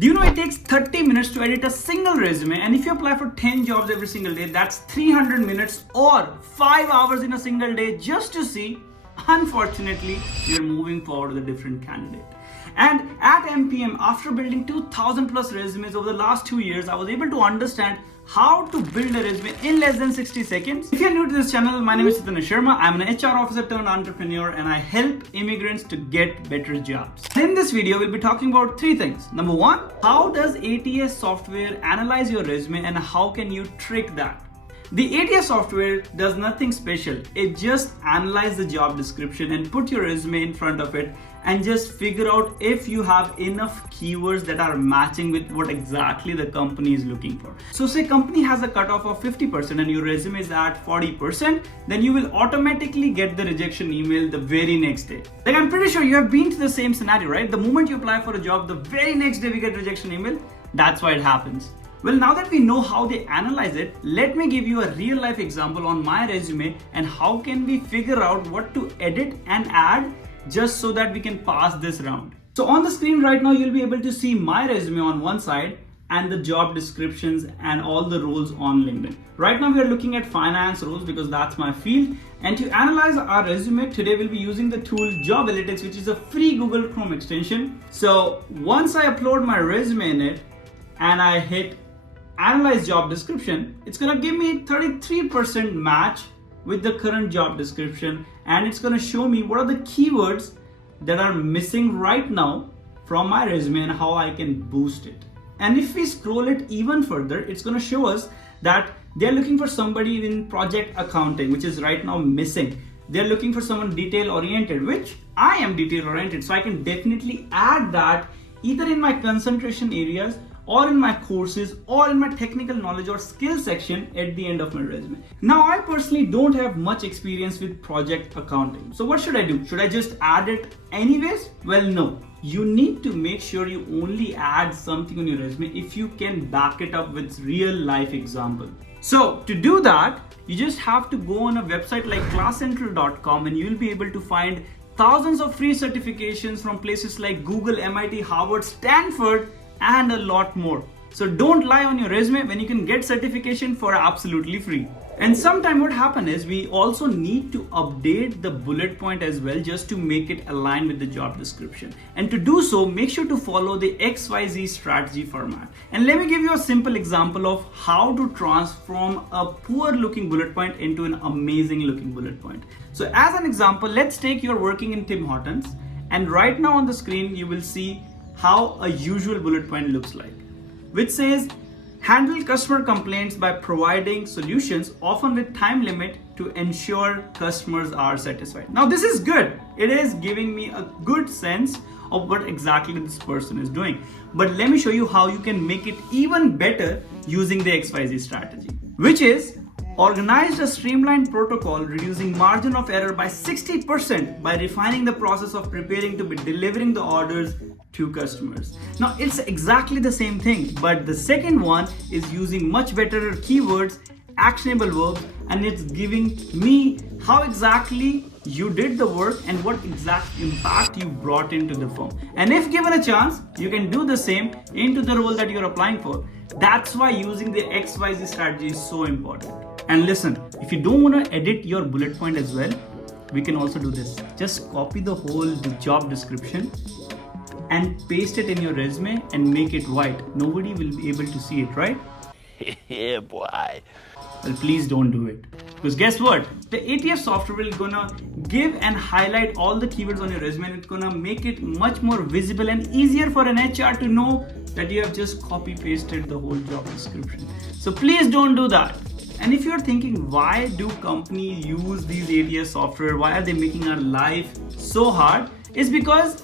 Do you know it takes 30 minutes to edit a single resume, and if you apply for 10 jobs every single day, that's 300 minutes or 5 hours in a single day just to see. Unfortunately, you're moving forward with a different candidate. And at MPM, after building 2000 plus resumes over the last 2 years, I was able to understand how to build a resume in less than 60 seconds. If you're new to this channel, my name is Chaitanya Sharma. I'm an HR officer turned entrepreneur, and I help immigrants to get better jobs. In this video, we'll be talking about 3 things. Number 1, how does ATS software analyze your resume and how can you trick that? The ATS software does nothing special. It just analyzes the job description and put your resume in front of it and just figure out if you have enough keywords that are matching with what exactly the company is looking for. So say company has a cutoff of 50% and your resume is at 40%, then you will automatically get the rejection email the very next day. Like, I'm pretty sure you have been to the same scenario, right? The moment you apply for a job, the very next day we get rejection email. That's why it happens. Well, now that we know how they analyze it, let me give you a real life example on my resume and how can we figure out what to edit and add just so that we can pass this round. So on the screen right now, you'll be able to see my resume on one side and the job descriptions and all the roles on LinkedIn. Right now we are looking at finance roles because that's my field. And to analyze our resume today, we'll be using the tool Job Analytics, which is a free Google Chrome extension. So once I upload my resume in it and I hit analyze job description, it's gonna give me 33% match with the current job description, and it's gonna show me what are the keywords that are missing right now from my resume and how I can boost it. And if we scroll it even further, it's gonna show us that they're looking for somebody in project accounting, which is right now missing. They're looking for someone detail oriented, which I am detail oriented, so I can definitely add that either in my concentration areas or in my courses or in my technical knowledge or skill section at the end of my resume. Now, I personally don't have much experience with project accounting. So what should I do? Should I just add it anyways? Well, no. You need to make sure you only add something on your resume if you can back it up with real life example. So to do that, you just have to go on a website like classcentral.com and you'll be able to find thousands of free certifications from places like Google, MIT, Harvard, Stanford, and a lot more. So don't lie on your resume when you can get certification for absolutely free. And sometime what happens is we also need to update the bullet point as well just to make it align with the job description. And to do so, make sure to follow the XYZ strategy format. And let me give you a simple example of how to transform a poor looking bullet point into an amazing looking bullet point. So as an example, let's take you're working in Tim Hortons, and right now on the screen you will see how a usual bullet point looks like, which says handle customer complaints by providing solutions, often with time limit, to ensure customers are satisfied. Now this is good. It is giving me a good sense of what exactly this person is doing. But let me show you how you can make it even better using the XYZ strategy, which is organized a streamlined protocol, reducing margin of error by 60% by refining the process of preparing to be delivering the orders to customers. Now it's exactly the same thing, but the second one is using much better keywords, actionable verbs, and it's giving me how exactly you did the work and what exact impact you brought into the firm. And if given a chance, you can do the same into the role that you're applying for. That's why using the XYZ strategy is so important. And listen, if you don't want to edit your bullet point as well, we can also do this. Just copy the whole job description and paste it in your resume and make it white. Nobody will be able to see it, right? Yeah, boy. Well, please don't do it. Because guess what? The ATS software will gonna give and highlight all the keywords on your resume, and it's gonna make it much more visible and easier for an HR to know that you have just copy pasted the whole job description. So please don't do that. And if you're thinking, why do companies use these ATS software? Why are they making our life so hard? It's because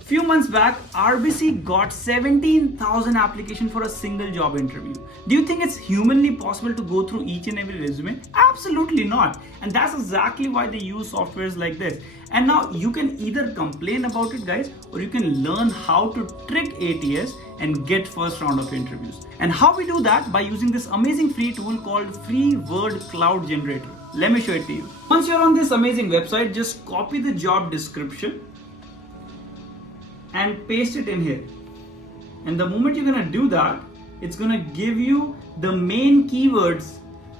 few months back, RBC got 17,000 applications for a single job interview. Do you think it's humanly possible to go through each and every resume? Absolutely not. And that's exactly why they use softwares like this. And now you can either complain about it, guys, or you can learn how to trick ATS and get first round of interviews. And how we do that? By using this amazing free tool called Free Word Cloud Generator. Let me show it to you. Once you're on this amazing website, just copy the job description and paste it in here. And the moment you're gonna do that, it's gonna give you the main keywords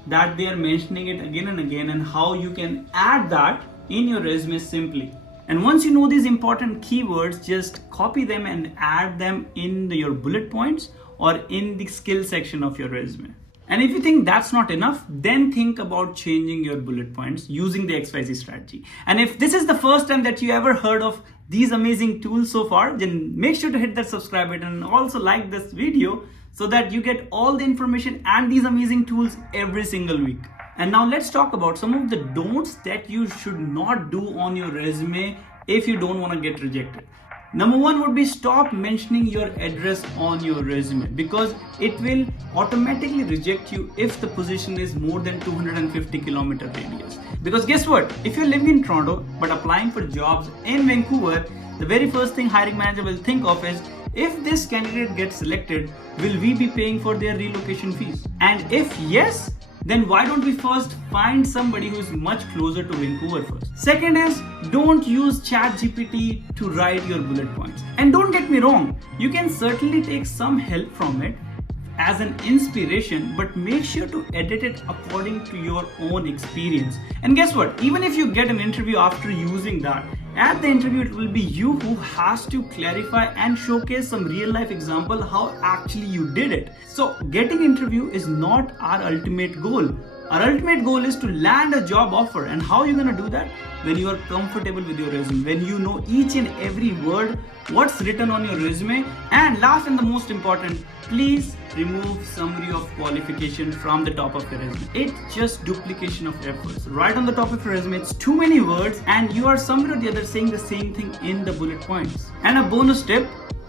that they are mentioning it again and again, and how you can add that in your resume simply. And once you know these important keywords, just copy them and add them in your bullet points or in the skill section of your resume. And if you think that's not enough, then think about changing your bullet points using the XYZ strategy. And if this is the first time that you ever heard of these amazing tools so far, then make sure to hit that subscribe button and also like this video so that you get all the information and these amazing tools every single week. And now let's talk about some of the don'ts that you should not do on your resume if you don't want to get rejected. Number one would be stop mentioning your address on your resume, because it will automatically reject you if the position is more than 250 kilometer radius. Because guess what? If you're living in Toronto but applying for jobs in Vancouver, the very first thing hiring manager will think of is, if this candidate gets selected, will we be paying for their relocation fees? And if yes, then why don't we first find somebody who is much closer to Vancouver first? Second is, don't use ChatGPT to write your bullet points. And don't get me wrong, you can certainly take some help from it as an inspiration, but make sure to edit it according to your own experience. And guess what? Even if you get an interview after using that, at the interview it will be you who has to clarify and showcase some real life example how actually you did it. So getting interview is not our ultimate goal. Our ultimate goal is to land a job offer. And how are you gonna do that? When you are comfortable with your resume, when you know each and every word, what's written on your resume. And last and the most important, please remove summary of qualification from the top of your resume. It's just duplication of efforts. Right on the top of your resume, it's too many words and you are somewhere or the other saying the same thing in the bullet points. And a bonus tip,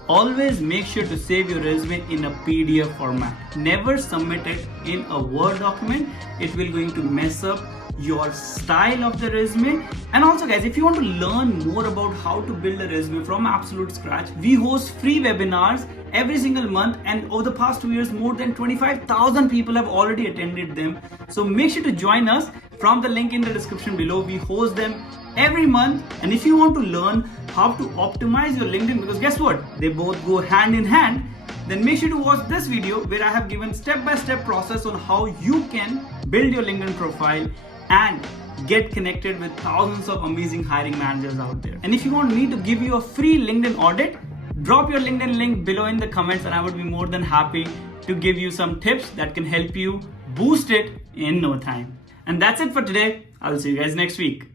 always make sure to save your resume in a PDF format. Never submit it in a Word document. It will going to mess up your style of the resume. And also guys, if you want to learn more about how to build a resume from absolute scratch, we host free webinars every single month, and over the past 2 years more than 25,000 people have already attended them. So make sure to join us from the link in the description below. We host them every month. And if you want to learn how to optimize your LinkedIn, because guess what, they both go hand in hand, then make sure to watch this video where I have given step-by-step process on how you can build your LinkedIn profile and get connected with thousands of amazing hiring managers out there. And if you want me to give you a free LinkedIn audit, drop your LinkedIn link below in the comments and I would be more than happy to give you some tips that can help you boost it in no time. And that's it for today. I'll see you guys next week.